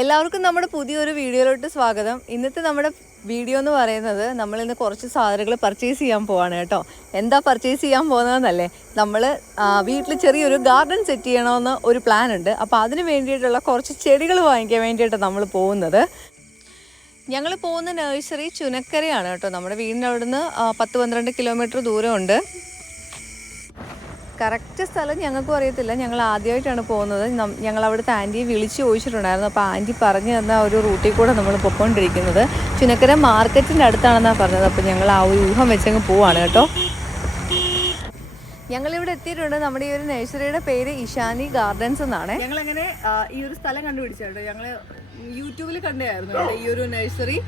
എല്ലാവർക്കും നമ്മുടെ പുതിയൊരു വീഡിയോയിലോട്ട് സ്വാഗതം. ഇന്നത്തെ നമ്മുടെ വീഡിയോ എന്ന് പറയുന്നത് നമ്മളിന്ന് കുറച്ച് സാധനങ്ങൾ പർച്ചേസ് ചെയ്യാൻ പോവാണ് കേട്ടോ. എന്താ പർച്ചേസ് ചെയ്യാൻ പോകുന്നതെന്നല്ലേ, നമ്മൾ വീട്ടിൽ ചെറിയൊരു ഗാർഡൻ സെറ്റ് ചെയ്യണമെന്ന് ഒരു പ്ലാൻ ഉണ്ട്. അപ്പോൾ അതിന് വേണ്ടിയിട്ടുള്ള കുറച്ച് ചെടികൾ വാങ്ങിക്കാൻ വേണ്ടിയിട്ടാണ് നമ്മൾ പോകുന്നത്. ഞങ്ങൾ പോകുന്ന നഴ്സറി ചുനക്കരയാണ് കേട്ടോ. നമ്മുടെ വീടിൻ്റെ അവിടുന്ന് 10-12 കിലോമീറ്റർ ദൂരമുണ്ട്. കറക്റ്റ് സ്ഥലം ഞങ്ങൾക്കും അറിയത്തില്ല, ഞങ്ങൾ ആദ്യമായിട്ടാണ് പോകുന്നത്. ഞങ്ങൾ അവിടുത്തെ ആൻറ്റിയെ വിളിച്ച് ചോദിച്ചിട്ടുണ്ടായിരുന്നു. അപ്പോൾ ആൻറ്റി പറഞ്ഞു തന്ന ഒരു റൂട്ടിൽ കൂടെ നമ്മൾ പൊയ്ക്കൊണ്ടിരിക്കുന്നത്. ചുനക്കര മാർക്കറ്റിൻ്റെ അടുത്താണെന്നാണ് പറഞ്ഞത്. അപ്പോൾ ഞങ്ങൾ ആ ഒരു ഊഹം വെച്ചങ്ങ് പോവാണ് കേട്ടോ. ഞങ്ങളിവിടെ എത്തിയിട്ടുണ്ട്. നമ്മുടെ ഈ ഒരു നഴ്സറിയുടെ പേര് ഇഷാനി ഗാർഡൻസ് എന്നാണ്. ഞങ്ങളങ്ങനെ ഈ ഒരു സ്ഥലം കണ്ടുപിടിച്ചു കേട്ടോ. ഞങ്ങൾ യൂട്യൂബിൽ കണ്ടായിരുന്നു ഈ ഒരു നഴ്സറി.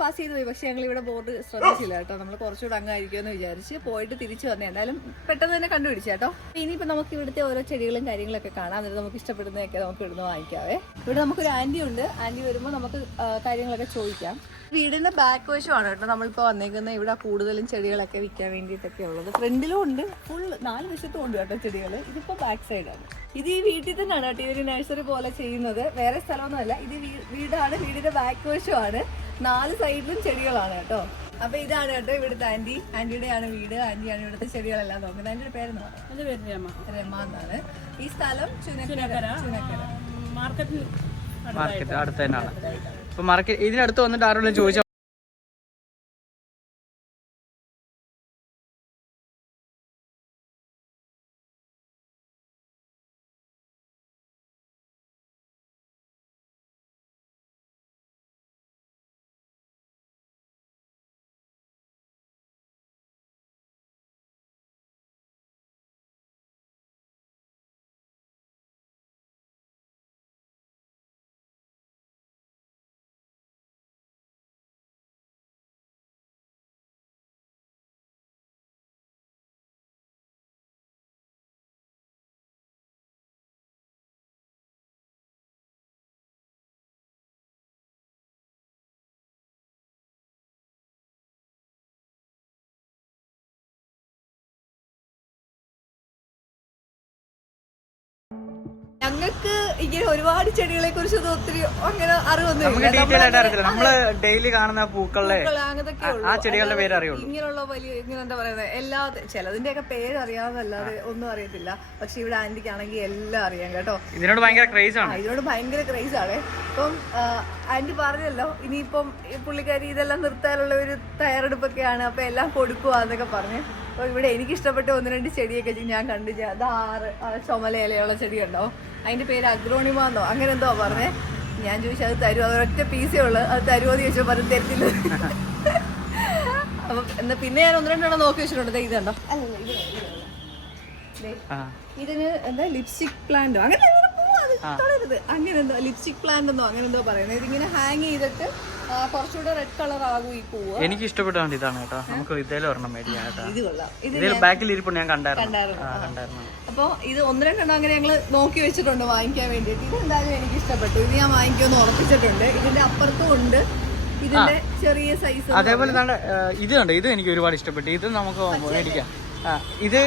പാസ് ചെയ്ത് പോയി, പക്ഷേ ഞങ്ങൾ ഇവിടെ ബോർഡ് ശ്രദ്ധിച്ചില്ല കേട്ടോ. നമ്മൾ കുറച്ചുകൂടെ അങ്ങായിരിക്കുമെന്ന് വിചാരിച്ച് പോയിട്ട് തിരിച്ചു വന്നേ. എന്തായാലും പെട്ടെന്ന് തന്നെ കണ്ടുപിടിച്ചു കേട്ടോ. ഇനിയിപ്പോൾ നമുക്ക് ഇവിടുത്തെ ഓരോ ചെടികളും കാര്യങ്ങളൊക്കെ കാണാം. എന്നിട്ട് നമുക്ക് ഇഷ്ടപ്പെടുന്നതൊക്കെ നമുക്ക് ഇവിടുന്ന് വാങ്ങിക്കാവേ. ഇവിടെ നമുക്കൊരു ആൻറ്റി ഉണ്ട്. ആൻറ്റി വരുമ്പോൾ നമുക്ക് കാര്യങ്ങളൊക്കെ ചോദിക്കാം. വീടിൻ്റെ ബാക്ക് വശമാണ് കേട്ടോ നമ്മളിപ്പോൾ വന്നേക്കുന്നത്. ഇവിടെ കൂടുതലും ചെടികളൊക്കെ വിൽക്കാൻ വേണ്ടിയിട്ടൊക്കെ ഉള്ളത്. ഫ്രണ്ടിലും ഉണ്ട്, ഫുൾ 4 വശത്തും ഉണ്ട് കേട്ടോ ചെടികൾ. ഇതിപ്പോൾ ബാക്ക് സൈഡാണ്. ഇത് ഈ വീട്ടിൽ തന്നെയാണ് കേട്ടോ ഈ ഒരു നഴ്സറി പോലെ ചെയ്യുന്നത്. വേറെ സ്ഥലമൊന്നുമല്ല, ഇത് വീടാണ്. വീടിൻ്റെ ബാക്ക് വശമാണ്. 4 സൈഡിലും ചെടികളാണ് കേട്ടോ. അപ്പൊ ഇതാണ് കേട്ടോ ഇവിടുത്തെ ആന്റിയുടെ ആണ് വീട്. ആന്റിയാണ് ഇവിടുത്തെ ചെടികളെല്ലാം നോക്കുന്നത്. ആന്റിയുടെ പേരെന്താ? എന്റെ പേര് രമ എന്നാണ്. ഈ സ്ഥലം ചുനക്കര മാർക്കറ്റ് അടുത്ത് തന്നെയാണ്. അപ്പൊ മാർക്കറ്റ് ഇതിനടുത്ത് വന്നിട്ട് ആരോടും ചോദിച്ചാൽ ഞങ്ങൾക്ക് ഇങ്ങനെ ഒരുപാട് ചെടികളെ കുറിച്ച് ഒത്തിരി അങ്ങനെ അറിവൊന്നും നമ്മള് ഡെയിലി കാണുന്ന പൂക്കളെ ആ ചെടികളുടെ പേര് അറിയുള്ളൂ. ഇങ്ങനെയുള്ള വലിയ ഇങ്ങനെ എന്താ പറയുന്നത് എല്ലാ ചിലതിന്റെയൊക്കെ പേര് അറിയാവുന്നല്ലാതെ ഒന്നും അറിയത്തില്ല. പക്ഷെ ഇവിടെ ആന്റിക്കാണെങ്കിൽ എല്ലാം അറിയാം കേട്ടോ. ഇതിനോട് ഭയങ്കര ക്രേസ് ആണ്. ഇതിനോട് ഭയങ്കര ക്രേസ് ആണ്. ഇപ്പം ആന്റി പറഞ്ഞല്ലോ ഇനിയിപ്പം പുള്ളിക്കാരി ഇതെല്ലാം നിർത്താനുള്ള ഒരു തയ്യാറെടുപ്പൊക്കെയാണ്. അപ്പൊ എല്ലാം കൊടുക്കുക എന്നൊക്കെ പറഞ്ഞ്. അപ്പോൾ ഇവിടെ എനിക്ക് ഇഷ്ടപ്പെട്ട 1-2 ചെടിയൊക്കെ ഞാൻ കണ്ടു. അത് 6 ചുമല ഇലയുള്ള ചെടിയുണ്ടോ, അതിന്റെ പേര് അഗ്രോണിമാന്നോ അങ്ങനെ എന്തോ പറഞ്ഞേ. ഞാൻ ചോദിച്ചു അത് തരുമോ, അതൊരൊറ്റ പീസേ ഉള്ളു, അത് തരുമോ എന്ന് ചോദിച്ചോ പറഞ്ഞ് തരത്തില്ല. അപ്പം എന്നാ പിന്നെ ഞാൻ 1-2 നോക്കി വെച്ചിട്ടുണ്ട്. ഇത് കണ്ടോ, ഇതിന് എന്താ ലിപ്സ്റ്റിക് പ്ലാന്റോ അങ്ങനെ തൊടരുത്, അങ്ങനെ എന്തോ ലിപ്സ്റ്റിക് പ്ലാന്റ് എന്നോ അങ്ങനെ എന്തോ പറയുന്നത്. ഇതിങ്ങനെ ഹാങ് ചെയ്തിട്ട് കുറച്ചുകൂടെ റെഡ് കളർ ആകും ഈ പൂവ്. എനിക്ക് ഇഷ്ടപ്പെട്ടാണ് ഇതാണ് കേട്ടോ. നമുക്ക് ഇതേലും ഒരെണ്ണം മേടിക്കാം കേട്ടോ. ഇത് കൊള്ളാം. ഇതിൽ ബാക്കിൽ ഇരിപ്പുണ്ട്, ഞാൻ കണ്ടായിരുന്നു. അപ്പോൾ ഇത് 1-2 അങ്ങനെ ഞങ്ങൾ നോക്കി വെച്ചിട്ടുണ്ട് വാങ്ങിക്കാൻ വേണ്ടിയിട്ട്. ഇത് എന്തായാലും എനിക്ക് ഇഷ്ടപ്പെട്ടു. ഇത് ഞാൻ വാങ്ങിക്കുമെന്ന് ഉറപ്പിച്ചിട്ടുണ്ട്. ഇതിന്റെ അപ്പുറത്തും ഉണ്ട് ഇതിന്റെ ചെറിയ സൈസ്. അതേപോലെ ഇത് കണ്ടോ, ഇത് എനിക്ക് ഒരുപാട് ഇഷ്ടപ്പെട്ടു. ഇത് നമുക്ക് മേടിക്കാം. ഇത്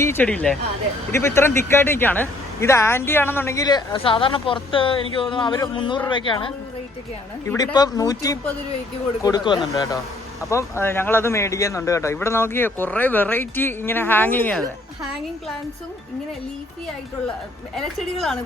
ഈ ചെടിയില്ലേ, ഇതിപ്പോ ഇത്രയും തിക്കായിട്ട് നിൽക്കാണ്. ഇത് ആന്റി ആണെന്നുണ്ടെങ്കിൽ സാധാരണ പുറത്ത് എനിക്ക് തോന്നുന്നു അവര് 300 രൂപയ്ക്കാണ്, ഇവിടെ ഇപ്പൊ 130 രൂപയ്ക്ക് കൊടുക്കുന്നുണ്ട് കേട്ടോ. അപ്പം ഞങ്ങളത് മേടിക്കുന്നുണ്ട് കേട്ടോ. ഇവിടെ നോക്കി കുറെ വെറൈറ്റി ഇങ്ങനെ ഹാങ്ങിങ് ആണ്. ഹാങ്ങിങ് പ്ലാന്റ്സും ഇങ്ങനെ ലീഫി ആയിട്ടുള്ള ഇലച്ചെടികളാണ്.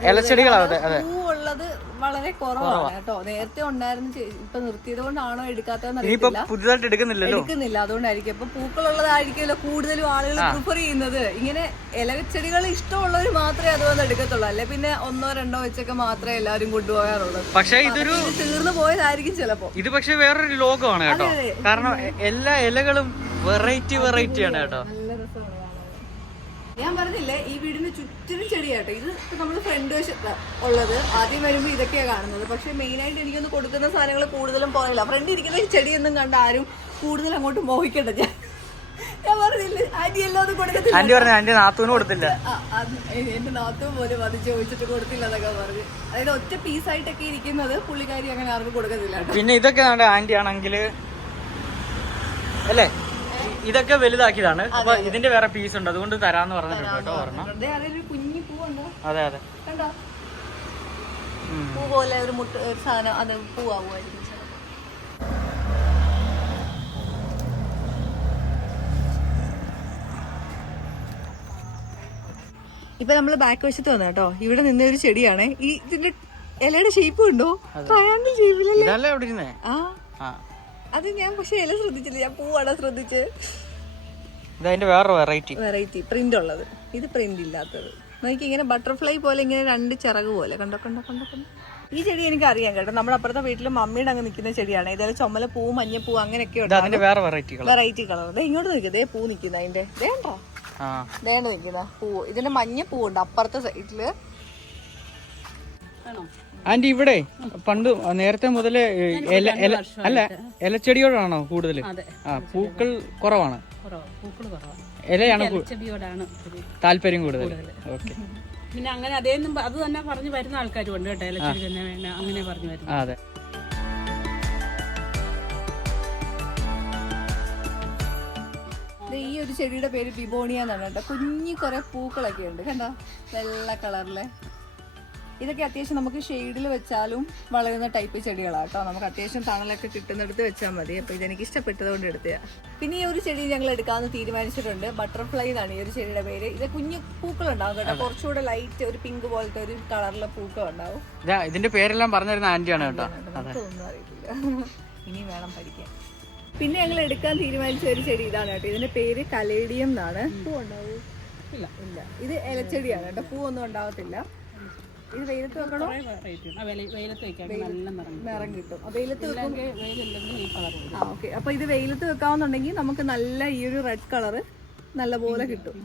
പൂവുള്ളത് വളരെ കുറവാണ് കേട്ടോ. നേരത്തെ ഉണ്ടായിരുന്നു, ഇപ്പൊ നിർത്തിയത് കൊണ്ടാണോ എടുക്കാത്തതെന്ന് പുതുതായിട്ട് എടുക്കുന്നില്ല, അതുകൊണ്ടായിരിക്കും. അപ്പൊ പൂക്കളുള്ളതായിരിക്കുമല്ലോ കൂടുതലും ആളുകൾ പ്രിഫർ ചെയ്യുന്നത്. ഇങ്ങനെ ഇലച്ചെടികൾ ഇഷ്ടമുള്ളവർ മാത്രമേ അത് വന്ന് എടുക്കത്തുള്ളൂ. അല്ലെ പിന്നെ 1-2 വെച്ചൊക്കെ മാത്രമേ എല്ലാവരും കൊണ്ടുപോകാറുള്ളൂ. പക്ഷെ ഇതൊരു തീർന്നു പോയതായിരിക്കും ചിലപ്പോ. ഇത് പക്ഷെ വേറൊരു ലോകമാണ് കേട്ടോ. കാരണം എല്ലാ ഇലകളും വെറൈറ്റിയാണ് കേട്ടോ. ഞാൻ പറഞ്ഞില്ലേ ഈ വീടിന് ചുറ്റിനും ചെടിയാട്ടോ. ഇത് നമ്മൾ ഫ്രണ്ട് വശത്ത് ഉള്ളത്. ആദ്യം വരുമ്പോൾ ഇതൊക്കെയാണ് കാണുന്നത്. പക്ഷെ മെയിനായിട്ട് എനിക്കൊന്ന് കൊടുക്കുന്ന സാധനങ്ങൾ കൂടുതലും പോകില്ല. ഫ്രണ്ട് ഇരിക്കുന്ന ചെടിയൊന്നും കണ്ട ആരും കൂടുതൽ അങ്ങോട്ട് മോഹിക്കട്ടെ. ഞാൻ പറഞ്ഞില്ലേ ആന്റി എല്ലാം ഒന്നും കൊടുക്കത്തില്ല. ആന്റി നാത്തൂന് കൊടുത്തില്ല. എന്റെ നാത്തൂൻ പോലും അത് ചോദിച്ചിട്ട് കൊടുത്തില്ല എന്നൊക്കെ പറഞ്ഞു. അതായത് ഒറ്റ പീസായിട്ടൊക്കെ ഇരിക്കുന്നത് പുള്ളിക്കാരി അങ്ങനെ ആർക്കും കൊടുക്കത്തില്ല. പിന്നെ ഇതൊക്കെ ആന്റി ആണെങ്കിൽ അല്ലേ, ഇതൊക്കെ വലുതാക്കിയതാണ്. അപ്പൊ ഇതിന്റെ വേറെ പീസ് ഉണ്ട്, അതുകൊണ്ട് തരാന്ന് പറഞ്ഞിട്ടുണ്ട് കേട്ടോ. ഒരെണ്ണം. അതെ. പൂ പോലെ ഒരു ഒരു സാധനം അത് പൂവാകുമായിരിക്കും. ഇപ്പൊ നമ്മള് ബാക്ക് വശത്ത് വന്ന കേട്ടോ, ഇവിടെ നിന്ന ഒരു ചെടിയാണ്. ഈ ഇതിന്റെ ഇലയുടെ ഷേപ്പ് ഉണ്ടോ, ട്രയാങ്കിൾ ഷേപ്പിലല്ലേ? അത് ഞാൻ പക്ഷെ ഇല ശ്രദ്ധിച്ചില്ല, ഞാൻ പൂവാണ് ശ്രദ്ധിച്ച്. വേറെ വെറൈറ്റി പ്രിന്റ് ഉള്ളത്, ഇത് പ്രിന്റ് ഇല്ലാത്തത്. നോക്കി ഇങ്ങനെ ബട്ടർഫ്ലൈ പോലെ ഇങ്ങനെ 2 ചിറക് പോലെ കണ്ടോ. ഈ ചെടി എനിക്ക് അറിയാം കേട്ടോ, നമ്മുടെ അപ്പുറത്തെ വീട്ടില് മമ്മിയുടെ അങ്ങ് നിൽക്കുന്ന ചെടിയാണ്. ഇതേപോലെ ചുമല പൂ, മഞ്ഞപ്പൂ അങ്ങനെയൊക്കെ ഉണ്ട്, വെറൈറ്റി കളർ. ഇങ്ങോട്ട് നിൽക്കുന്നേ പൂ നിൽക്കുന്ന, അതിന്റെ ദേണ്ട നിൽക്കുന്ന പൂ. ഇതിന്റെ മഞ്ഞ പൂ ഉണ്ട് അപ്പുറത്തെ സൈഡില്. ആന്റി ഇവിടെ പണ്ട് നേരത്തെ മുതലേ ഇലച്ചെടിയോടാണോ കൂടുതൽ? പൂക്കൾ കുറവാണ്, ഇലയാണ് താല്പര്യം കൂടുതൽ. ഓക്കെ. പിന്നെ അങ്ങനെ അതേന്നും അത് തന്നെ പറഞ്ഞു വരുന്ന ആൾക്കാരും ഉണ്ട് കേട്ടോ, ഇലച്ചെടി തന്നെ വേണം അങ്ങനെ പറഞ്ഞു വരുന്നത്. അതെ. ഈ ഒരു ചെടിയുടെ പേര് ബിബോണിയ എന്നാണ് കേട്ടോ. കുഞ്ഞി കുറെ പൂക്കളൊക്കെ ഉണ്ട് കണ്ടോ, വെള്ള കളറിലെ. ഇതൊക്കെ അത്യാവശ്യം നമുക്ക് ഷെയ്ഡിൽ വെച്ചാലും വളരുന്ന ടൈപ്പ് ചെടികളാണ് കേട്ടോ. നമുക്ക് അത്യാവശ്യം തണലൊക്കെ കിട്ടുന്നിടത്ത് വെച്ചാൽ മതി. അപ്പോൾ ഇതെനിക്ക് ഇഷ്ടപ്പെട്ടത് കൊണ്ട് എടുത്തതാണ്. പിന്നെ ഈ ഒരു ചെടി ഞങ്ങൾ എടുക്കാമെന്ന് തീരുമാനിച്ചിട്ടുണ്ട്. ബട്ടർഫ്ലൈ എന്നാണ് ഈ ഒരു ചെടിയുടെ പേര്. ഇത് കുഞ്ഞു പൂക്കളുണ്ടാവും കേട്ടോ, കുറച്ചുകൂടെ ലൈറ്റ് ഒരു പിങ്ക് പോലത്തെ ഒരു കളറിലെ പൂക്കൾ ഉണ്ടാവും. ഇതിന്റെ പേരെല്ലാം പറഞ്ഞിരുന്ന ആന്റിയാണ് കേട്ടോ, ഒന്നും അറിയില്ല, ഇനി വേണം പഠിക്കാൻ. പിന്നെ ഞങ്ങൾ എടുക്കാൻ തീരുമാനിച്ച ഒരു ചെടി ഇതാണ് കേട്ടോ, ഇതിന്റെ പേര് കലേഡിയം എന്നാണ്. പൂ ഉണ്ടാവും? ഇല്ല. ഇത് ഇലച്ചെടിയാണ് കേട്ടോ, പൂവൊന്നും ഉണ്ടാവത്തില്ല. ഇത് വെയിലത്ത് വെക്കണോ? നിറം കിട്ടും, വെയിലത്ത് വെക്കും. ഓക്കെ. അപ്പൊ ഇത് വെയിലത്ത് വെക്കാവുന്നുണ്ടെങ്കിൽ നമുക്ക് നല്ല ഈ ഒരു റെഡ് കളറ് നല്ല പോലെ കിട്ടും.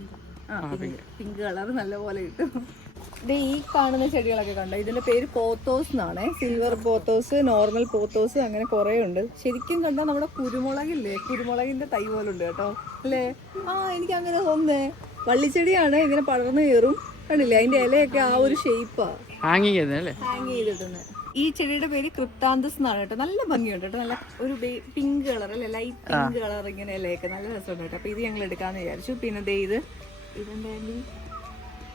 പിങ്ക് കളർ നല്ല പോലെ കിട്ടും. ഇത് ഈ കാണുന്ന ചെടികളൊക്കെ കണ്ടോ, ഇതിന്റെ പേര് പോത്തോസ് എന്നാണ്. സിൽവർ പോത്തോസ്, നോർമൽ പോത്തോസ്, അങ്ങനെ കുറെ ഉണ്ട്. ശരിക്കും കണ്ടാൽ നമ്മുടെ കുരുമുളകില്ലേ, കുരുമുളകിന്റെ തൈ പോലെ ഉണ്ട് കേട്ടോ, അല്ലേ? എനിക്ക് അങ്ങനെ തോന്നുന്നേ. വള്ളിച്ചെടിയാണ്, ഇങ്ങനെ പടർന്നു കയറും, കണ്ടില്ലേ? അതിന്റെ ഇലയൊക്കെ ആ ഒരു ഷേപ്പാ ഹാങ് ചെയ്തിട്ടുണ്ട്. ഈ ചെടിയുടെ പേര് ക്രിപ്താന്തസ് എന്നാണ് കേട്ടോ. നല്ല ഭംഗിയുണ്ട് കേട്ടോ, നല്ല ഒരു പിങ്ക് കളർ അല്ലെ, ലൈറ്റ് പിങ്ക് കളർ ഇങ്ങനെ ഇലയൊക്കെ നല്ല രസമുണ്ട് കേട്ടോ. അപ്പൊ ഇത് ഞങ്ങൾ എടുക്കാന്ന് വിചാരിച്ചു. പിന്നെ ഇതെന്തായാലും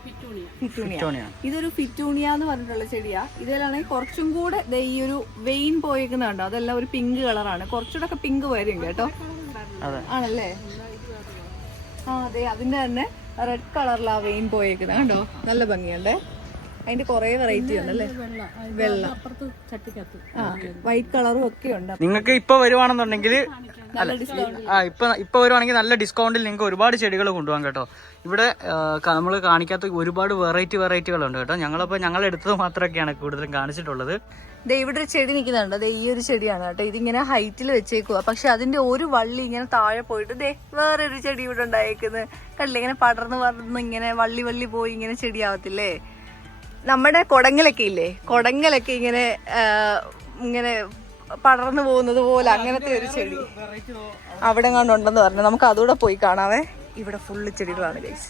ഫിറ്റൂണിയ. ഇതൊരു ഫിറ്റൂണിയ എന്ന് പറഞ്ഞിട്ടുള്ള ചെടിയാ. ഇതിലാണെങ്കിൽ കുറച്ചും കൂടെ ഈ ഒരു വെയിൻ പോയേക്കുന്നുണ്ടോ, അതെല്ലാം ഒരു പിങ്ക് കളറാണ്. കുറച്ചുകൂടെ പിങ്ക് വരും കേട്ടോ, ആണല്ലേ? അതെ, അതിന്റെ തന്നെ റെഡ് കളറിലാ വെയിൻ പോയേക്കുന്നത് കണ്ടോ, നല്ല ഭംഗിയുണ്ട്. അതിന്റെ കുറെ വെറൈറ്റി ഉണ്ടല്ലേ, വെള്ള, വൈറ്റ് കളറും ഒക്കെ ഉണ്ട്. നിങ്ങൾക്ക് ഇപ്പൊ വരുവാണെന്നുണ്ടെങ്കിൽ ഇപ്പൊ വരുവാണെങ്കിൽ നല്ല ഡിസ്കൗണ്ടിൽ നിങ്ങൾക്ക് ഒരുപാട് ചെടികൾ കൊണ്ടുപോകാം കേട്ടോ. ഇവിടെ നമ്മൾ കാണിക്കാത്ത ഒരുപാട് വെറൈറ്റികളുണ്ട് കേട്ടോ. ഞങ്ങൾ എടുത്തത് മാത്രമൊക്കെയാണ് കൂടുതലും കാണിച്ചിട്ടുള്ളത്. ഇവിടെ ഒരു ചെടി നിൽക്കുന്നുണ്ട്, ഈ ഒരു ചെടിയാണ് കേട്ടോ. ഇതിങ്ങനെ ഹൈറ്റിൽ വെച്ചേക്കുക, പക്ഷെ അതിന്റെ ഒരു വള്ളി ഇങ്ങനെ താഴെ പോയിട്ട് വേറൊരു ചെടി ഇവിടെ ഉണ്ടായേക്കുന്നത് കണ്ടില്ലേ? ഇങ്ങനെ പടർന്ന് ഇങ്ങനെ വള്ളി പോയി ഇങ്ങനെ ചെടിയാവത്തില്ലേ? നമ്മുടെ കൊടങ്ങലൊക്കെ ഇല്ലേ, കൊടങ്ങലൊക്കെ ഇങ്ങനെ ഇങ്ങനെ പടർന്നു പോകുന്നത് പോലെ അങ്ങനത്തെ ഒരു ചെടി അവിടെ കണ്ടുണ്ടെന്ന് പറഞ്ഞു. നമുക്ക് അതുകൂടെ പോയി കാണാവേ. ഇവിടെ ഫുള്ള് ചെടികളാണ് ഗൈസ്.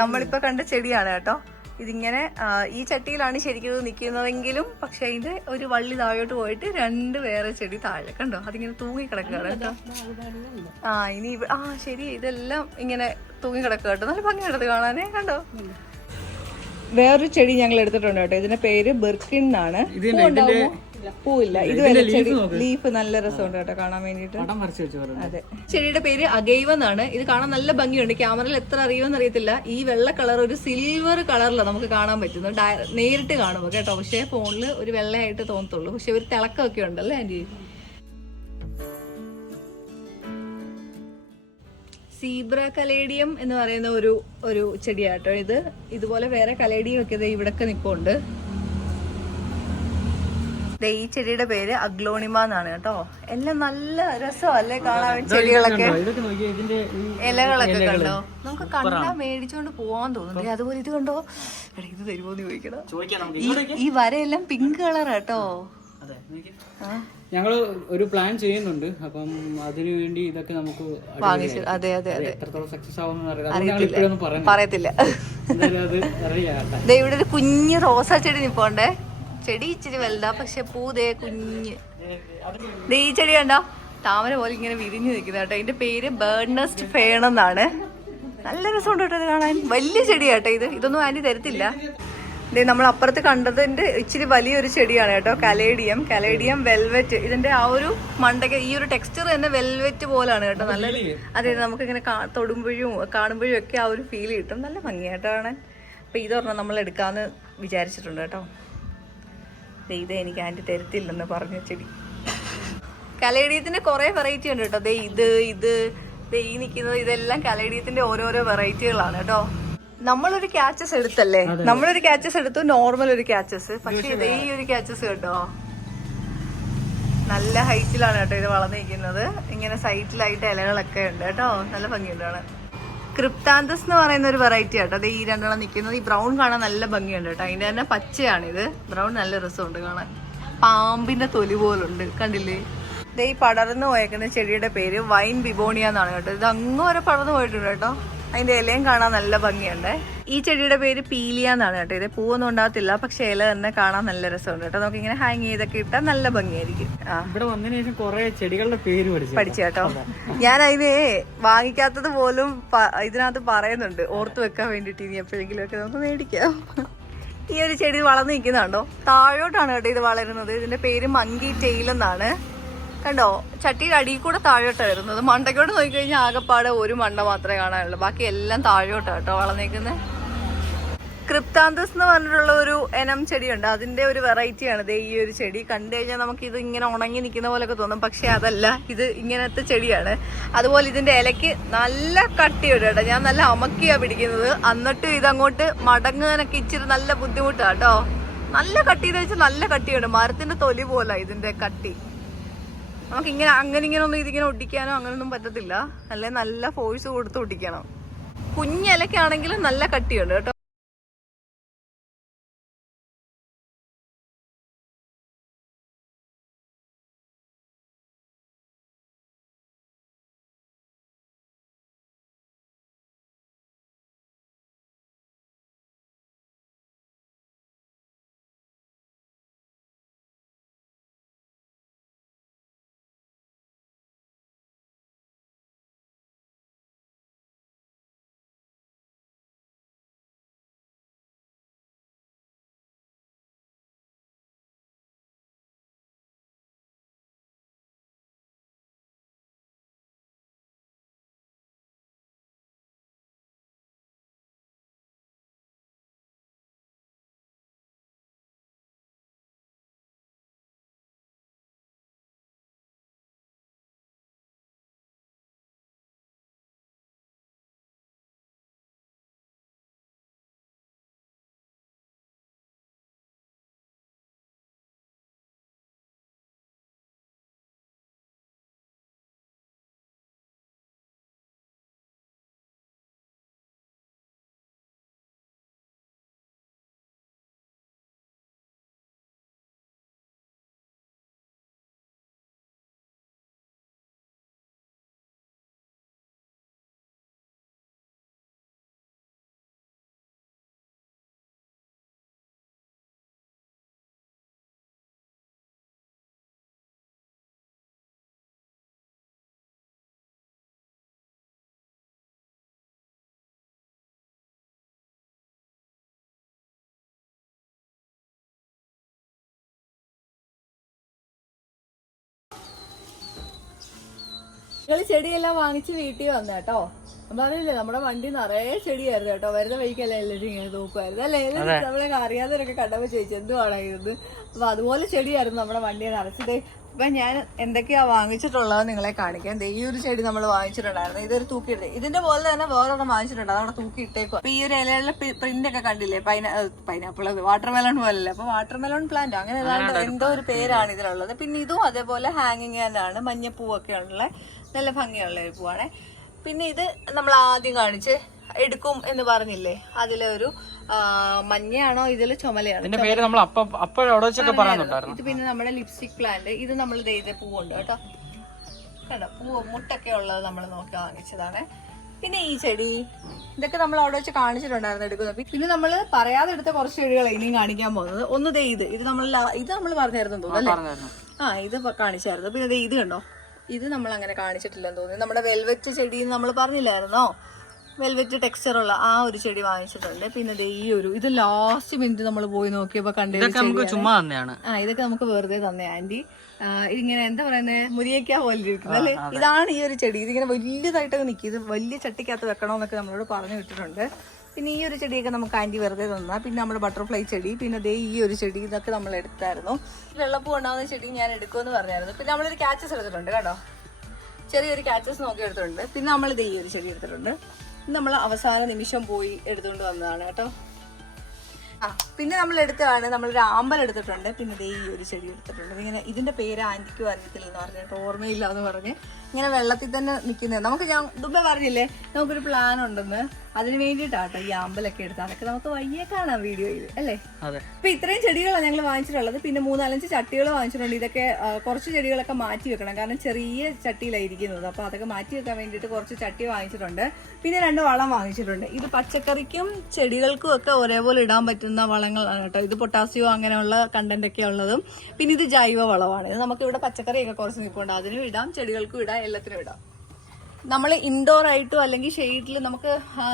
നമ്മളിപ്പോ കണ്ട ചെടിയാണ് കേട്ടോ. ഇതിങ്ങനെ ഈ ചട്ടിയിലാണ് ശരിക്കും നിൽക്കുന്നതെങ്കിലും, പക്ഷെ അതിന്റെ ഒരു വള്ളി താഴോട്ട് പോയിട്ട് 2 വേറെ ചെടി താഴെ കണ്ടോ, അതിങ്ങനെ തൂങ്ങി കിടക്കുകയാണ് കേട്ടോ. ഇനി ശരി, ഇതെല്ലാം ഇങ്ങനെ തൂങ്ങി കിടക്കുക കേട്ടോ. നല്ല ഭംഗിയുള്ളത് കാണാനേ കണ്ടോ. വേറൊരു ചെടി ഞങ്ങൾ എടുത്തിട്ടുണ്ട് കേട്ടോ, ഇതിന്റെ പേര് ബെർക്കിൻ എന്നാണ്. പൂവില്ല, ഇത് ചെടി ലീഫ് നല്ല രസമുണ്ട് കേട്ടോ കാണാൻ വേണ്ടിട്ട്. അതെ, ചെടിയുടെ പേര് അഗൈവ എന്നാണ്. ഇത് കാണാൻ നല്ല ഭംഗിയുണ്ട്, ക്യാമറയിൽ എത്ര അറിയുമെന്ന് അറിയത്തില്ല. ഈ വെള്ള കളർ ഒരു സിൽവർ കളറിലാണ് നമുക്ക് കാണാൻ പറ്റുന്നത് നേരിട്ട് കാണുമ്പോൾ കേട്ടോ. പക്ഷെ ഫോണിൽ ഒരു വെള്ളയായിട്ട് തോന്നത്തുള്ളൂ, പക്ഷെ ഒരു തിളക്കമൊക്കെ ഉണ്ടല്ലേ ആന്റി. സീബ്ര കലേഡിയം എന്ന് പറയുന്ന ഒരു ചെടിയാട്ടോ ഇത്. ഇതുപോലെ വേറെ കലേഡിയം ഒക്കെ ഇവിടൊക്കെ നിൽപ്പുണ്ട്. ഈ ചെടിയുടെ പേര് അഗ്ലോണിമ എന്നാണ് കേട്ടോ. എല്ലാം നല്ല രസമല്ലേ കാണാൻ ചെടികളൊക്കെ, ഇലകളൊക്കെ കണ്ടോ. നമുക്ക് കണ്ടാ മേടിച്ചോണ്ട് പോവാൻ തോന്നുന്നു. അതുപോലെ ഇത് കണ്ടോ, ഇത് തരുമോന്ന് ചോദിക്കണം. ഈ വരയെല്ലാം പിങ്ക് കളർ കേട്ടോ. ഞങ്ങൾ ഒരു പ്ലാൻ ചെയ്യുന്നുണ്ട്, അപ്പം അതിനു വേണ്ടി ഇതൊക്കെ നമുക്ക് എത്രത്തോളം സക്സസ് ആവുമെന്ന് പറയത്തില്ല. ഇവിടെ ഒരു കുഞ്ഞ് റോസാ ചെടി നിപ്പോണ്ടേ. ചെടി ഇച്ചിരി വലുതാ, പക്ഷെ പൂ കുഞ്ഞ്. ഈ ചെടി കണ്ടോ, താമര പോലെ ഇങ്ങനെ വിരിഞ്ഞു നിൽക്കുന്ന കേട്ടോ. ഇതിന്റെ പേര് ബേർഡ്നെസ്റ്റ് ഫേൺ എന്നാണ്. നല്ല രസമുണ്ട് കേട്ടോ ഇത് കാണാൻ. വലിയ ചെടിയാട്ടോ ഇത്. ഇതൊന്നും ആന്റി തരത്തില്ല. നമ്മൾ അപ്പുറത്ത് കണ്ടതിന്റെ ഇച്ചിരി വലിയൊരു ചെടിയാണ് കേട്ടോ, കലേഡിയം വെൽവെറ്റ്. ഇതിന്റെ ആ ഒരു മണ്ടയ്ക്ക് ഈ ഒരു ടെക്സ്ചർ തന്നെ വെൽവെറ്റ് പോലാണ് കേട്ടോ. നല്ല അതെ, നമുക്കിങ്ങനെ തൊടുമ്പോഴും കാണുമ്പോഴും ഒക്കെ ആ ഒരു ഫീൽ കിട്ടും. നല്ല ഭംഗിയായിട്ടോ കാണാൻ. അപ്പൊ ഇതൊരെണ്ണം നമ്മൾ എടുക്കാന്ന് വിചാരിച്ചിട്ടുണ്ട് കേട്ടോ. ഇത് എനിക്ക് ആൻറ്റി തരത്തില്ലെന്ന് പറഞ്ഞ ചെടി. കലേഡിയത്തിന്റെ കുറെ വെറൈറ്റി ഉണ്ട് കേട്ടോ. ഇത് ഈ നിൽക്കുന്നത് ഇതെല്ലാം കലേഡിയത്തിന്റെ ഓരോരോ വെറൈറ്റികളാണ് കേട്ടോ. നമ്മളൊരു ക്യാച്ചസ് എടുത്തു, നോർമൽ ഒരു ക്യാച്ചസ്. പക്ഷെ ഇത് ഈ ഒരു ക്യാച്ചസ് കേട്ടോ നല്ല ഹൈറ്റിലാണ് കേട്ടോ ഇത് വളർന്നിരിക്കുന്നത്. ഇങ്ങനെ സൈറ്റിലായിട്ട് ഇലകളൊക്കെ ഉണ്ട് കേട്ടോ, നല്ല ഭംഗിയുണ്ട് കാണാൻ. ക്രിപ്താന്തസ് എന്ന് പറയുന്ന ഒരു വെറൈറ്റി കേട്ടോ. അത് ഈ രണ്ടെണ്ണം നിൽക്കുന്നത്. ഈ ബ്രൗൺ കാണാൻ നല്ല ഭംഗിയുണ്ട് കേട്ടോ. അതിന്റെ തന്നെ പച്ചയാണിത്. ബ്രൗൺ നല്ല രസമുണ്ട് കാണാൻ. പാമ്പിന്റെ തൊലി പോലുണ്ട്, കണ്ടില്ലേ? ഈ പടർന്നു പോയേക്കുന്ന ചെടിയുടെ പേര് വൈൻ ബിബോണിയ എന്നാണ് കേട്ടോ. ഇത് അങ്ങ് വരെ പടർന്നു പോയിട്ടുണ്ട് കേട്ടോ. അതിന്റെ ഇലയും കാണാൻ നല്ല ഭംഗിയുണ്ട്. ഈ ചെടിയുടെ പേര് പീലിയ എന്നാണ് കേട്ടോ. ഇത് പൂവൊന്നും ഉണ്ടാകത്തില്ല, പക്ഷെ ഇല തന്നെ കാണാൻ നല്ല രസമുണ്ട് കേട്ടോ. നമുക്ക് ഇങ്ങനെ ഹാങ് ചെയ്തൊക്കെ ഇട്ടാൽ നല്ല ഭംഗിയായിരിക്കും. ഇവിടെ വന്നതിന് ശേഷം കുറെ ചെടികളുടെ പേര് പഠിച്ചു കേട്ടോ. ഞാൻ അതിന് വാങ്ങിക്കാത്തത് പോലും ഇതിനകത്ത് പറയുന്നുണ്ട്, ഓർത്ത് വെക്കാൻ വേണ്ടിട്ട്. ഇനി എപ്പോഴെങ്കിലും ഒക്കെ നമുക്ക് മേടിക്കാം. ഈ ഒരു ചെടി വളർന്നു നിൽക്കുന്നുണ്ടോ, താഴോട്ടാണ് കേട്ടോ ഇത് വളരുന്നത്. ഇതിന്റെ പേര് മങ്കി ടെയിൽ എന്നാണ്. കണ്ടോ, ചട്ടിയുടെ അടിയിൽ കൂടെ താഴോട്ടാണ് വരുന്നത്. മണ്ടയ്ക്കോട്ട് നോക്കിക്കഴിഞ്ഞാൽ ആകെപ്പാടെ ഒരു മണ്ട മാത്രമേ കാണാനുള്ളൂ, ബാക്കി എല്ലാം താഴോട്ടാണ് കേട്ടോ വളർന്നേക്കുന്നത്. ക്രിപ്താന്തസ് എന്ന് പറഞ്ഞിട്ടുള്ള ഒരു ഇനം ചെടിയുണ്ട്, അതിന്റെ ഒരു വെറൈറ്റിയാണ് ഈ ഒരു ചെടി. കണ്ടു കഴിഞ്ഞാൽ നമുക്ക് ഇത് ഇങ്ങനെ ഉണങ്ങി നിൽക്കുന്ന പോലെയൊക്കെ തോന്നും, പക്ഷെ അതല്ല, ഇത് ഇങ്ങനത്തെ ചെടിയാണ്. അതുപോലെ ഇതിന്റെ ഇലയ്ക്ക് നല്ല കട്ടിയുണ്ട് കേട്ടോ. ഞാൻ നല്ല അമക്കിയാ പിടിക്കുന്നത്, എന്നിട്ടും ഇതങ്ങോട്ട് മടങ്ങാനൊക്കെ ഇച്ചിരി നല്ല ബുദ്ധിമുട്ടാണ് കേട്ടോ. നല്ല കട്ടി എന്ന് വെച്ചാൽ നല്ല കട്ടിയുണ്ട്, മരത്തിന്റെ തൊലി പോലെ ഇതിന്റെ കട്ടി. നമുക്ക് ഇങ്ങനെ ഒന്നും ഇതിങ്ങനെ ഒട്ടിക്കാനോ അങ്ങനെയൊന്നും പറ്റത്തില്ല, അല്ലെ നല്ല ഫോഴ്സ് കൊടുത്ത് ഒട്ടിക്കണം. കുഞ്ഞിലക്കാണെങ്കിലും നല്ല കട്ടിയുണ്ട് കേട്ടോ. ഞങ്ങള് ചെടിയെല്ലാം വാങ്ങിച്ച് വീട്ടിൽ വന്ന കേട്ടോ. അപ്പൊ അറിയില്ലേ, നമ്മുടെ വണ്ടി നിറയെ ചെടിയായിരുന്നു കേട്ടോ. വരുന്ന വഴിക്കല്ല എല്ലാവരും ഇങ്ങനെ നോക്കുമായിരുന്നു അല്ലേ. നമ്മളെ അറിയാത്തവരൊക്കെ കണ്ടപ്പോ ചോദിച്ചു എന്തുവാണ് ഇത്. അപ്പൊ അതുപോലെ ചെടിയായിരുന്നു നമ്മുടെ വണ്ടിയെ നിറച്ചത്. അപ്പൊ ഞാൻ എന്തൊക്കെയാ വാങ്ങിച്ചിട്ടുള്ളത് നിങ്ങളെ കാണിക്കാം. ഈ ഒരു ചെടി നമ്മൾ വാങ്ങിച്ചിട്ടുണ്ടായിരുന്നു. ഇതൊരു തൂക്കിയിട്ട്, ഇതിന്റെ പോലെ തന്നെ വേറൊരെണ്ണം വാങ്ങിച്ചിട്ടുണ്ട്, അതവിടെ തൂക്കി ഇട്ടേക്കും. അപ്പൊ ഈ ഒരു ഇലയിലെ പ്രിന്റ് ഒക്കെ കണ്ടില്ലേ, പൈനാപ്പിൾ, വാട്ടർമെലോൺ പോലല്ലേ. അപ്പൊ വാട്ടർമെലോൺ പ്ലാന്റ് അങ്ങനെ ഏതാണ്ട് എന്തോ ഒരു പേരാണ് ഇതിനുള്ളത്. പിന്നെ ഇതും അതേപോലെ ഹാങ്ങിങ് തന്നെയാണ്, മഞ്ഞപ്പൂവൊക്കെ ഉള്ള നല്ല ഭംഗിയുള്ള ഒരു പൂവാണ്. പിന്നെ ഇത് നമ്മൾ ആദ്യം കാണിച്ച് എടുക്കും എന്ന് പറഞ്ഞില്ലേ, അതിലെ ഒരു മഞ്ഞയാണോ ഇതില് ചുമലയാണ്. ഇത് പിന്നെ നമ്മുടെ ലിപ്സ്റ്റിക് പ്ലാന്റ്. ഇത് നമ്മൾ ചെയ്ത പൂവുണ്ട് കേട്ടോ, കണ്ടോ, പൂവ് മുട്ടൊക്കെ ഉള്ളത് നമ്മൾ നോക്കി വാങ്ങിച്ചതാണ്. പിന്നെ ഈ ചെടി, ഇതൊക്കെ നമ്മൾ അവിടെ വെച്ച് കാണിച്ചിട്ടുണ്ടായിരുന്നു എടുക്കുന്നത്. പിന്നെ നമ്മൾ പറയാതെ എടുത്ത കുറച്ച് ചെടികളെ ഇനിയും കാണിക്കാൻ പോകുന്നത്. ഒന്ന് ഇത് നമ്മൾ പറഞ്ഞായിരുന്നു തോന്നുന്നു അല്ലേ. ഇത് കാണിച്ചായിരുന്നു. പിന്നെ ഇത് കണ്ടോ, ഇത് നമ്മൾ അങ്ങനെ കാണിച്ചിട്ടില്ലെന്ന് തോന്നുന്നു. നമ്മുടെ വെൽവെറ്റ് ചെടി നമ്മൾ പറഞ്ഞില്ലായിരുന്നോ, വെൽവെറ്റ് ടെക്സ്ചറുള്ള ആ ഒരു ചെടി വാങ്ങിച്ചിട്ടുണ്ട്. പിന്നെ ദേ ഈ ഒരു ഇത് ലാസ്റ്റ് മിനിറ്റ് നമ്മൾ പോയി നോക്കിയപ്പോ കണ്ടത് ചുമ്മാ തന്നെയാണ്. ഇതൊക്കെ നമുക്ക് വെറുതെ തന്നെ ആന്റി. ഇതിങ്ങനെ എന്താ പറയുന്നത്, മുരിങ്ങയ്ക്ക പോലെ ഇരിക്കുന്നത് അല്ലേ. ഇതാണ് ഈ ഒരു ചെടി. ഇതിങ്ങനെ വലിയതായിട്ടൊക്കെ നിൽക്കും. ഇത് വലിയ ചട്ടിക്കകത്ത് വെക്കണമെന്നൊക്കെ നമ്മളോട് പറഞ്ഞു വിട്ടിട്ടുണ്ട്. പിന്നെ ഈ ഒരു ചെടിയൊക്കെ നമുക്ക് ആന്റി വെറുതെ തന്നാ. പിന്നെ നമ്മുടെ ബട്ടർഫ്ലൈ ചെടി, പിന്നെ ദേ ഈ ഒരു ചെടി, ഇതൊക്കെ നമ്മൾ എടുത്തായിരുന്നു. വെള്ളപ്പൂ ഉണ്ടാകുന്ന ചെടി ഞാൻ എടുക്കുമെന്ന് പറഞ്ഞായിരുന്നു. പിന്നെ നമ്മളൊരു കാച്ചസ് എടുത്തിട്ടുണ്ട് കേട്ടോ, ചെറിയൊരു കാച്ചസ് നോക്കി എടുത്തിട്ടുണ്ട്. പിന്നെ നമ്മൾ ദേ ഈ ഒരു ചെടി എടുത്തിട്ടുണ്ട്. നമ്മൾ അവസാന നിമിഷം പോയി എടുത്തുകൊണ്ട് വന്നതാണ് കേട്ടോ. പിന്നെ നമ്മൾ എടുത്തതാണ്, നമ്മളൊരു ആമ്പൽ എടുത്തിട്ടുണ്ട്. പിന്നെ ദേ ഈ ഒരു ചെടി എടുത്തിട്ടുണ്ട്. ഇങ്ങനെ ഇതിന്റെ പേര് ആന്റിക്കും അറിയത്തില്ലെന്ന് പറഞ്ഞിട്ട്, ഓർമ്മയില്ല എന്ന് പറഞ്ഞ് ഇങ്ങനെ വെള്ളത്തിൽ തന്നെ നിൽക്കുന്നത്. നമുക്ക് ഞാൻ മുമ്പേ പറഞ്ഞില്ലേ നമുക്കൊരു പ്ലാൻ ഉണ്ടെന്ന്, അതിന് വേണ്ടിയിട്ടാട്ടോ ഈ ആമ്പലൊക്കെ എടുത്ത്. അതൊക്കെ നമുക്ക് വയ്യേ കാണാം വീഡിയോയിൽ അല്ലേ. അപ്പൊ ഇത്രയും ചെടികളാണ് ഞങ്ങൾ വാങ്ങിച്ചിട്ടുള്ളത്. പിന്നെ 3-4 ചട്ടികൾ വാങ്ങിച്ചിട്ടുണ്ട്. ഇതൊക്കെ കുറച്ച് ചെടികളൊക്കെ മാറ്റി വെക്കണം, കാരണം ചെറിയ ചട്ടിയിലായിരിക്കുന്നത്. അപ്പൊ അതൊക്കെ മാറ്റി വെക്കാൻ വേണ്ടിയിട്ട് കുറച്ച് ചട്ടി വാങ്ങിച്ചിട്ടുണ്ട്. പിന്നെ 2 വളം വാങ്ങിച്ചിട്ടുണ്ട്. ഇത് പച്ചക്കറിക്കും ചെടികൾക്കും ഒക്കെ ഒരേപോലെ ഇടാൻ പറ്റുന്ന വളങ്ങളാണ് കേട്ടോ. ഇത് പൊട്ടാസ്യം അങ്ങനെയുള്ള കണ്ടന്റ് ഒക്കെ ഉള്ളതും. പിന്നെ ഇത് ജൈവ വളമാണ്. ഇത് നമുക്ക് ഇവിടെ പച്ചക്കറിയൊക്കെ കുറച്ച് നിൽപ്പുണ്ട്, അതിനും ഇടാം, ചെടികൾക്കും ഇടാം, എല്ലാത്തിനും ഇടാം. നമ്മൾ ഇൻഡോർ ആയിട്ടോ അല്ലെങ്കിൽ ഷെയ്ഡിൽ നമുക്ക്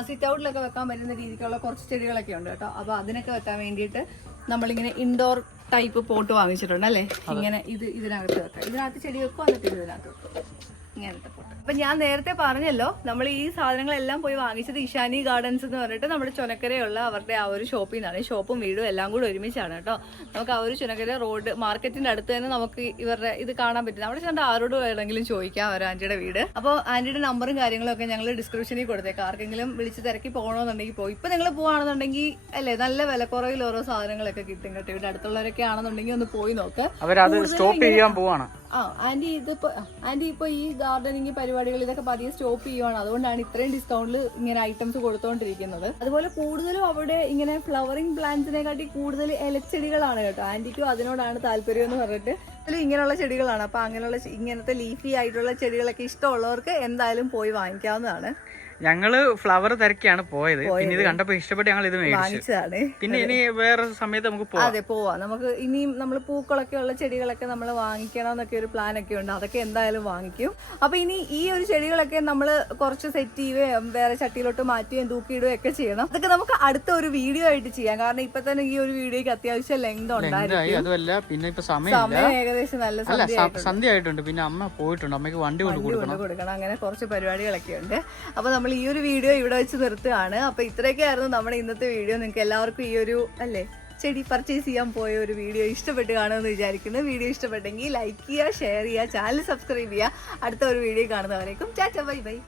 സിറ്റ് ഔട്ടിലൊക്കെ വെക്കാൻ പറ്റുന്ന രീതിക്കുള്ള കുറച്ച് ചെടികളൊക്കെ ഉണ്ട് കേട്ടോ. അപ്പൊ അതിനൊക്കെ വെക്കാൻ വേണ്ടിയിട്ട് നമ്മളിങ്ങനെ ഇൻഡോർ ടൈപ്പ് പോട്ട് വാങ്ങിച്ചിട്ടുണ്ട് അല്ലേ. ഇങ്ങനെ ഇതിനകത്ത് വെക്കാം. ഇതിനകത്ത് ചെടി വെക്കും, എന്നിട്ട് ഇതിനകത്ത് വെക്കും, ഇങ്ങനത്തെ പോട്ട്. അപ്പൊ ഞാൻ നേരത്തെ പറഞ്ഞല്ലോ, നമ്മൾ ഈ സാധനങ്ങളെല്ലാം പോയി വാങ്ങിച്ചത് ഇഷാനി ഗാർഡൻസ് എന്ന് പറഞ്ഞിട്ട് നമ്മുടെ ചുനക്കരയുള്ള അവരുടെ ആ ഒരു ഷോപ്പിൽ നിന്നാണ്. ഷോപ്പും വീടും എല്ലാം കൂടെ ഒരുമിച്ചാണ് കേട്ടോ. നമുക്ക് ആ ഒരു ചുനക്കര റോഡ് മാർക്കറ്റിന്റെ അടുത്ത് തന്നെ നമുക്ക് ഇവരുടെ ഇത് കാണാൻ പറ്റും. അവിടെ ചെന്നിട്ട് ആരോട് വേണമെങ്കിലും ചോദിക്കാം ഒരു ആന്റിയുടെ വീട്. അപ്പോൾ ആന്റിയുടെ നമ്പറും കാര്യങ്ങളും ഒക്കെ ഞങ്ങൾ ഡിസ്ക്രിപ്ഷനിൽ കൊടുത്തേക്കാം. ആർക്കെങ്കിലും വിളിച്ച് തിരക്കി പോകണമെന്നുണ്ടെങ്കിൽ പോയി. ഇപ്പൊ നിങ്ങൾ പോവാണെന്നുണ്ടെങ്കിൽ അല്ലേ നല്ല വിലക്കുറവിൽ ഓരോ സാധനങ്ങളൊക്കെ കിട്ടും കേട്ടോ. ഇവിടെ അടുത്തുള്ളവരൊക്കെ ആണെന്നുണ്ടെങ്കിൽ ഒന്ന് പോയി നോക്ക്. ആന്റി ഇപ്പൊ ഈ ഗാർഡനിങ് പരിപാടികൾ ഇതൊക്കെ പതിയെ സ്റ്റോപ്പ് ചെയ്യുവാണ്. അതുകൊണ്ടാണ് ഇത്രയും ഡിസ്കൗണ്ടിൽ ഇങ്ങനെ ഐറ്റംസ് കൊടുത്തോണ്ടിരിക്കുന്നത്. അതുപോലെ കൂടുതലും അവിടെ ഇങ്ങനെ ഫ്ലവറിംഗ് പ്ലാന്റ്സിനെക്കാട്ടി കൂടുതൽ ഇലച്ചെടികളാണ് കേട്ടോ. ആന്റിക്കും അതിനോടാണ് താല്പര്യം എന്ന് പറഞ്ഞിട്ട് ഇങ്ങനെയുള്ള ചെടികളാണ്. അപ്പൊ അങ്ങനെയുള്ള ഇങ്ങനത്തെ ലീഫി ആയിട്ടുള്ള ചെടികളൊക്കെ ഇഷ്ടമുള്ളവർക്ക് എന്തായാലും പോയി വാങ്ങിക്കാവുന്നതാണ്. ഞങ്ങള് ഫ്ലവർ തിരക്കിയാണ് പോയത്. പിന്നെ ഇത് കണ്ടപ്പോ ഇഷ്ടപ്പെട്ട് ഞങ്ങൾ ഇത് വാങ്ങിച്ചതാണ്. പിന്നെ ഇനി വേറെ സമയത്ത് നമുക്ക് പോവാം. നമുക്ക് ഇനിയും നമ്മൾ പൂക്കളൊക്കെ ഉള്ള ചെടികളൊക്കെ നമ്മൾ വാങ്ങിക്കണം എന്നൊക്കെ ഒരു പ്ലാൻ ഒക്കെ ഉണ്ട്. അതൊക്കെ എന്തായാലും വാങ്ങിക്കും. അപ്പൊ ഇനി ഈ ഒരു ചെടികളൊക്കെ നമ്മൾ കുറച്ച് സെറ്റ് ചെയ്യുകയും വേറെ ചട്ടിയിലോട്ട് മാറ്റുകയും തൂക്കിയിടുകയും ഒക്കെ ചെയ്യണം. അതൊക്കെ നമുക്ക് അടുത്ത ഒരു വീഡിയോ ആയിട്ട് ചെയ്യാം. കാരണം ഇപ്പൊ തന്നെ ഈ ഒരു വീഡിയോക്ക് അത്യാവശ്യം ലെങ്ത് ഉണ്ടായിരിക്കും. അതുമല്ല പിന്നെ ഇപ്പൊ സമയം ഏകദേശം നല്ല സന്ധ്യ ആയിട്ടുണ്ട്. പിന്നെ അമ്മ പോയിട്ടുണ്ട്, അമ്മയ്ക്ക് വണ്ടി കൊണ്ട് കൊടുക്കണം. അങ്ങനെ കുറച്ച് പരിപാടികളൊക്കെ ഉണ്ട്. അപ്പൊ നമ്മൾ ഈ ഒരു വീഡിയോ ഇവിടെ വെച്ച് നിർത്തുകയാണ്. അപ്പൊ ഇത്രയൊക്കെയായിരുന്നു നമ്മുടെ ഇന്നത്തെ വീഡിയോ. നിങ്ങൾക്ക് എല്ലാവർക്കും ഈ ഒരു ചെടി പർച്ചേസ് ചെയ്യാൻ പോയ ഒരു വീഡിയോ ഇഷ്ടപ്പെട്ട് കാണുമെന്ന് വിചാരിക്കുന്നു. വീഡിയോ ഇഷ്ടപ്പെട്ടെങ്കിൽ ലൈക്ക് ചെയ്യുക, ഷെയർ ചെയ്യുക, ചാനൽ സബ്സ്ക്രൈബ് ചെയ്യുക. അടുത്ത ഒരു വീഡിയോ കാണുന്നവരേക്കും ടാറ്റാ ബൈ ബൈ.